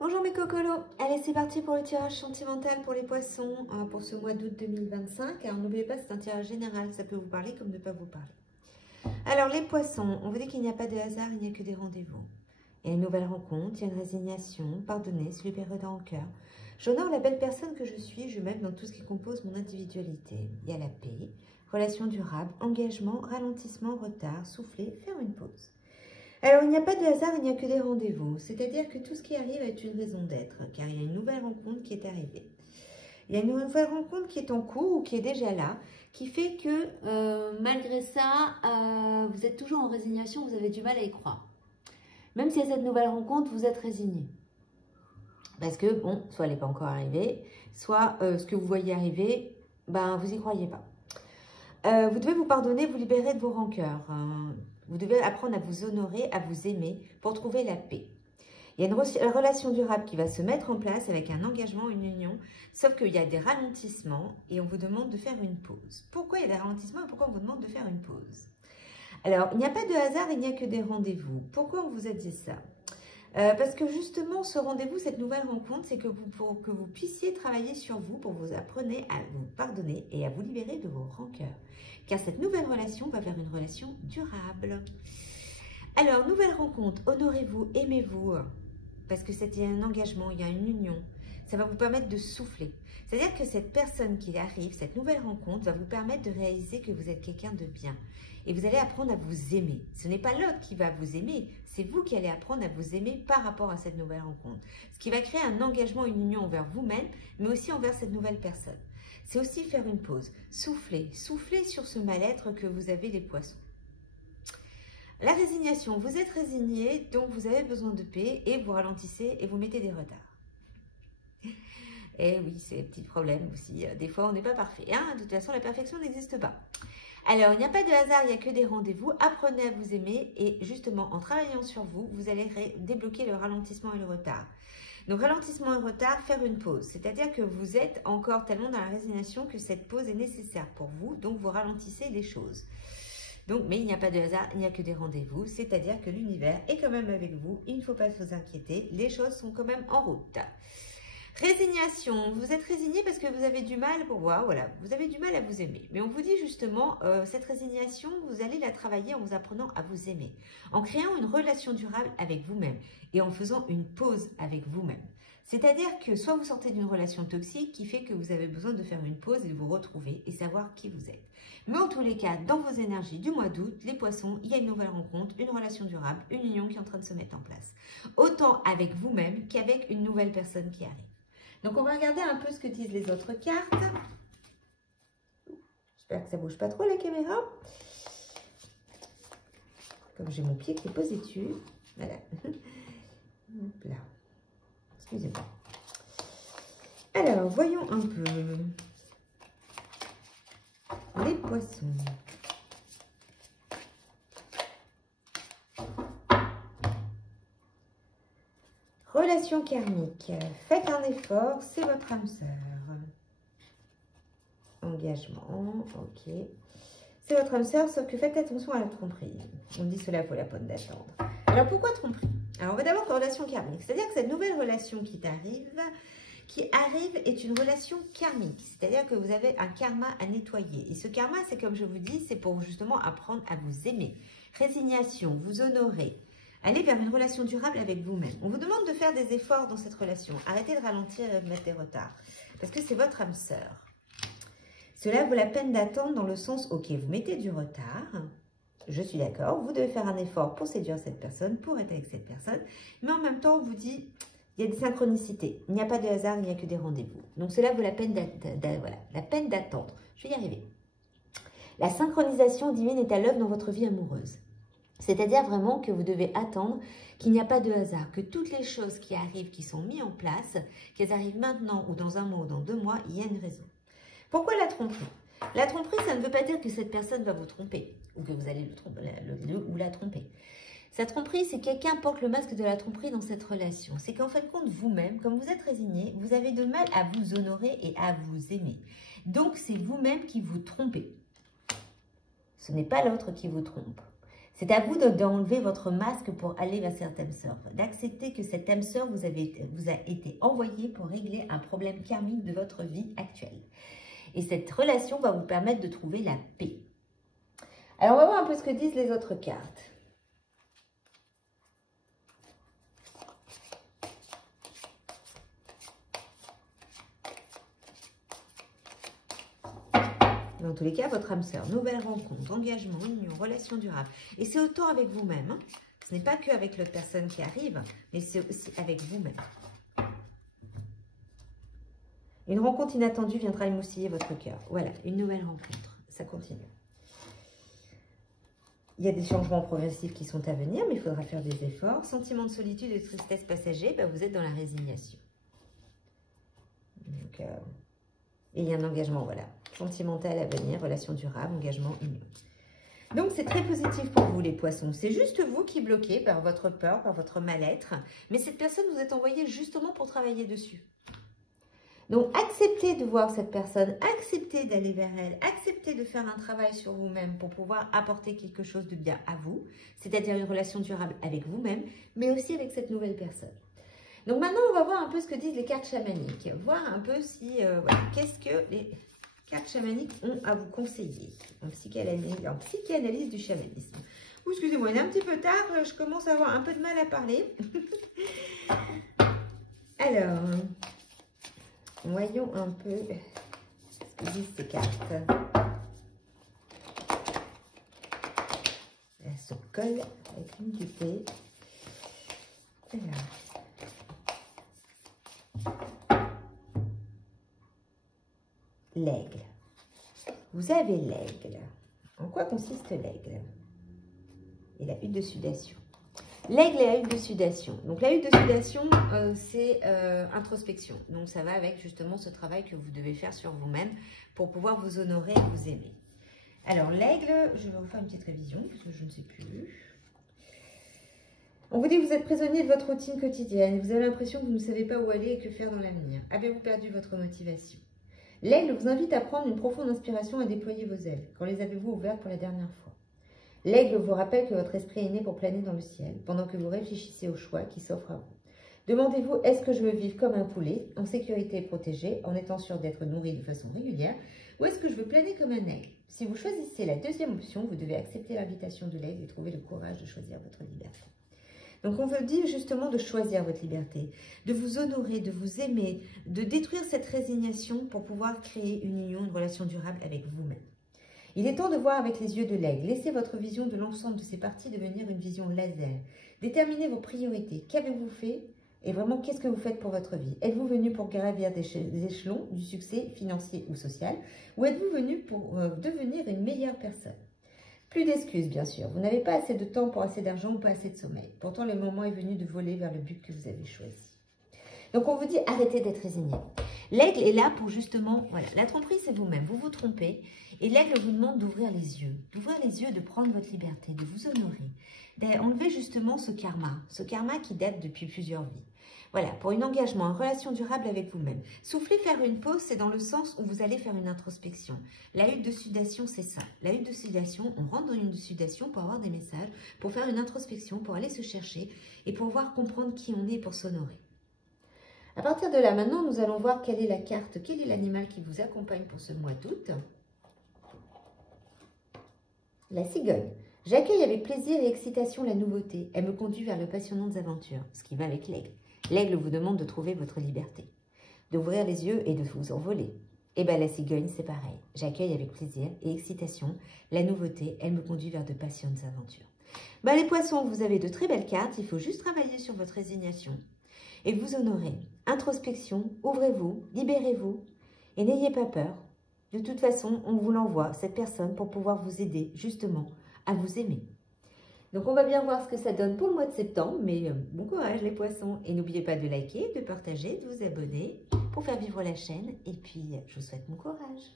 Bonjour mes cocolos, allez c'est parti pour le tirage sentimental pour les poissons pour ce mois d'août 2025. Alors n'oubliez pas, c'est un tirage général, ça peut vous parler comme ne pas vous parler. Alors les poissons, on vous dit qu'il n'y a pas de hasard, il n'y a que des rendez-vous. Il y a une nouvelle rencontre, il y a une résignation, pardonnez, se libérer dans le cœur. J'honore la belle personne que je suis, je m'aime dans tout ce qui compose mon individualité. Il y a la paix, relation durable, engagement, ralentissement, retard, souffler, faire une pause. Alors, il n'y a pas de hasard, il n'y a que des rendez-vous. C'est-à-dire que tout ce qui arrive est une raison d'être, car il y a une nouvelle rencontre qui est arrivée. Il y a une nouvelle rencontre qui est en cours ou qui est déjà là, qui fait que malgré ça, vous êtes toujours en résignation, vous avez du mal à y croire. Même si à cette nouvelle rencontre, vous êtes résigné. Parce que, bon, soit elle n'est pas encore arrivée, soit ce que vous voyez arriver, ben, vous n'y croyez pas. Vous devez vous pardonner, vous libérer de vos rancœurs. Vous devez apprendre à vous honorer, à vous aimer pour trouver la paix. Il y a une relation durable qui va se mettre en place avec un engagement, une union, sauf qu'il y a des ralentissements et on vous demande de faire une pause. Pourquoi il y a des ralentissements et pourquoi on vous demande de faire une pause? Alors, il n'y a pas de hasard, il n'y a que des rendez-vous. Pourquoi on vous a dit ça? Parce que justement, ce rendez-vous, cette nouvelle rencontre, c'est que pour que vous puissiez travailler sur vous, pour vous apprendre à vous pardonner et à vous libérer de vos rancœurs. Car cette nouvelle relation va vers une relation durable. Alors, nouvelle rencontre, honorez-vous, aimez-vous, parce que c'est un engagement, il y a une union. Ça va vous permettre de souffler. C'est-à-dire que cette personne qui arrive, cette nouvelle rencontre, va vous permettre de réaliser que vous êtes quelqu'un de bien. Et vous allez apprendre à vous aimer. Ce n'est pas l'autre qui va vous aimer, c'est vous qui allez apprendre à vous aimer par rapport à cette nouvelle rencontre. Ce qui va créer un engagement, une union envers vous-même, mais aussi envers cette nouvelle personne. C'est aussi faire une pause, souffler, souffler sur ce mal-être que vous avez les poissons. La résignation, vous êtes résigné, donc vous avez besoin de paix et vous ralentissez et vous mettez des retards. Et oui, c'est un petit problème aussi. Des fois, on n'est pas parfait. Hein, de toute façon, la perfection n'existe pas. Alors, il n'y a pas de hasard, il n'y a que des rendez-vous. Apprenez à vous aimer et justement, en travaillant sur vous, vous allez débloquer le ralentissement et le retard. Donc, ralentissement et retard, faire une pause. C'est-à-dire que vous êtes encore tellement dans la résignation que cette pause est nécessaire pour vous. Donc, vous ralentissez les choses. Donc, mais il n'y a pas de hasard, il n'y a que des rendez-vous. C'est-à-dire que l'univers est quand même avec vous. Il ne faut pas vous inquiéter. Les choses sont quand même en route. Résignation, vous êtes résigné parce que vous avez du mal pour voir, voilà, vous avez du mal à vous aimer. Mais on vous dit justement, cette résignation, vous allez la travailler en vous apprenant à vous aimer, en créant une relation durable avec vous-même et en faisant une pause avec vous-même. C'est-à-dire que soit vous sortez d'une relation toxique qui fait que vous avez besoin de faire une pause et de vous retrouver et savoir qui vous êtes. Mais en tous les cas, dans vos énergies du mois d'août, les poissons, il y a une nouvelle rencontre, une relation durable, une union qui est en train de se mettre en place. Autant avec vous-même qu'avec une nouvelle personne qui arrive. Donc, on va regarder un peu ce que disent les autres cartes. J'espère que ça ne bouge pas trop la caméra. Comme j'ai mon pied qui est posé dessus. Voilà. Hop là. Excusez-moi. Alors, voyons un peu. Les poissons. Relation karmique. Faites un effort, c'est votre âme sœur. Engagement, ok. C'est votre âme sœur, sauf que faites attention à la tromperie. On dit cela vaut la peine d'attendre. Alors pourquoi tromperie? Alors on va d'abord la relation karmique. C'est-à-dire que cette nouvelle relation qui arrive est une relation karmique. C'est-à-dire que vous avez un karma à nettoyer. Et ce karma, c'est comme je vous dis, c'est pour justement apprendre à vous aimer. Résignation, vous honorer. Allez vers une relation durable avec vous-même. On vous demande de faire des efforts dans cette relation. Arrêtez de ralentir et de mettre des retards. Parce que c'est votre âme sœur. Cela vaut la peine d'attendre dans le sens, ok, vous mettez du retard. Je suis d'accord. Vous devez faire un effort pour séduire cette personne, pour être avec cette personne. Mais en même temps, on vous dit, il y a des synchronicités. Il n'y a pas de hasard, il n'y a que des rendez-vous. Donc cela vaut la peine d'attendre. Je vais y arriver. La synchronisation divine est à l'œuvre dans votre vie amoureuse. C'est-à-dire vraiment que vous devez attendre qu'il n'y a pas de hasard, que toutes les choses qui arrivent, qui sont mises en place, qu'elles arrivent maintenant ou dans un mois ou dans 2 mois, il y a une raison. Pourquoi la tromperie? La tromperie, ça ne veut pas dire que cette personne va vous tromper ou que vous allez la tromper. Cette tromperie, c'est quelqu'un porte le masque de la tromperie dans cette relation. C'est qu'en fin de compte, vous-même, comme vous êtes résigné, vous avez de mal à vous honorer et à vous aimer. Donc, c'est vous-même qui vous trompez. Ce n'est pas l'autre qui vous trompe. C'est à vous d'enlever votre masque pour aller vers cette âme sœur, d'accepter que cette âme sœur vous a été envoyée pour régler un problème karmique de votre vie actuelle. Et cette relation va vous permettre de trouver la paix. Alors, on va voir un peu ce que disent les autres cartes. Dans tous les cas, votre âme sœur, nouvelle rencontre, engagement, union, relation durable. Et c'est autant avec vous-même. Hein. Ce n'est pas qu'avec l'autre personne qui arrive, mais c'est aussi avec vous-même. Une rencontre inattendue viendra émoustiller votre cœur. Voilà, une nouvelle rencontre. Ça continue. Il y a des changements progressifs qui sont à venir, mais il faudra faire des efforts. Sentiment de solitude et de tristesse passager, ben vous êtes dans la résignation. Donc, et il y a un engagement, voilà. Sentimental à venir, relation durable, engagement, union. Donc, c'est très positif pour vous, les poissons. C'est juste vous qui bloquez par votre peur, par votre mal-être. Mais cette personne vous est envoyée justement pour travailler dessus. Donc, acceptez de voir cette personne, acceptez d'aller vers elle, acceptez de faire un travail sur vous-même pour pouvoir apporter quelque chose de bien à vous, c'est-à-dire une relation durable avec vous-même, mais aussi avec cette nouvelle personne. Donc, maintenant, on va voir un peu ce que disent les cartes chamaniques, voir un peu si, voilà, qu'est-ce que les cartes chamaniques ont à vous conseiller en psychanalyse du chamanisme. Excusez-moi, il est un petit peu tard, je commence à avoir un peu de mal à parler. Alors... voyons un peu ce que disent ces cartes. Elles se collent avec une dupée. Alors. L'aigle. Vous avez l'aigle. En quoi consiste l'aigle? Et la hutte de sudation. L'aigle et la hutte de sudation. Donc, la hutte de sudation, c'est introspection. Donc, ça va avec justement ce travail que vous devez faire sur vous-même pour pouvoir vous honorer et vous aimer. Alors, l'aigle, je vais vous faire une petite révision parce que je ne sais plus. On vous dit que vous êtes prisonnier de votre routine quotidienne. Vous avez l'impression que vous ne savez pas où aller et que faire dans l'avenir. Avez-vous perdu votre motivation? L'aigle vous invite à prendre une profonde inspiration et à déployer vos ailes. Quand les avez-vous ouvertes pour la dernière fois? L'aigle vous rappelle que votre esprit est né pour planer dans le ciel, pendant que vous réfléchissez au choix qui s'offre à vous. Demandez-vous, est-ce que je veux vivre comme un poulet, en sécurité et protégé, en étant sûr d'être nourri de façon régulière, ou est-ce que je veux planer comme un aigle? Si vous choisissez la deuxième option, vous devez accepter l'invitation de l'aigle et trouver le courage de choisir votre liberté. Donc, on veut dire justement de choisir votre liberté, de vous honorer, de vous aimer, de détruire cette résignation pour pouvoir créer une union, une relation durable avec vous-même. Il est temps de voir avec les yeux de l'aigle. Laissez votre vision de l'ensemble de ces parties devenir une vision laser. Déterminez vos priorités. Qu'avez-vous fait et vraiment qu'est-ce que vous faites pour votre vie? Êtes-vous venu pour gravir des échelons du succès financier ou social? Ou êtes-vous venu pour devenir une meilleure personne? Plus d'excuses, bien sûr. Vous n'avez pas assez de temps pour assez d'argent ou pas assez de sommeil. Pourtant, le moment est venu de voler vers le but que vous avez choisi. Donc, on vous dit arrêtez d'être résigné. L'aigle est là pour justement, voilà, la tromperie, c'est vous-même. Vous vous trompez. Et l'aigle vous demande d'ouvrir les yeux, de prendre votre liberté, de vous honorer, d'enlever justement ce karma qui date depuis plusieurs vies. Voilà, pour un engagement, une relation durable avec vous-même. Souffler, faire une pause, c'est dans le sens où vous allez faire une introspection. La hutte de sudation, c'est ça. La hutte de sudation, on rentre dans une hutte de sudation pour avoir des messages, pour faire une introspection, pour aller se chercher et pour pouvoir comprendre qui on est pour s'honorer. À partir de là, maintenant, nous allons voir quelle est la carte, quel est l'animal qui vous accompagne pour ce mois d'août. La cigogne. J'accueille avec plaisir et excitation la nouveauté. Elle me conduit vers de passionnantes aventures, ce qui va avec l'aigle. L'aigle vous demande de trouver votre liberté, d'ouvrir les yeux et de vous envoler. Et bien la cigogne, c'est pareil. J'accueille avec plaisir et excitation la nouveauté. Elle me conduit vers de passionnantes aventures. Ben, les poissons, vous avez de très belles cartes. Il faut juste travailler sur votre résignation et vous honorer. Introspection, ouvrez-vous, libérez-vous et n'ayez pas peur. De toute façon, on vous l'envoie, cette personne, pour pouvoir vous aider justement à vous aimer. Donc, on va bien voir ce que ça donne pour le mois de septembre, mais bon courage les poissons. Et n'oubliez pas de liker, de partager, de vous abonner pour faire vivre la chaîne. Et puis, je vous souhaite bon courage.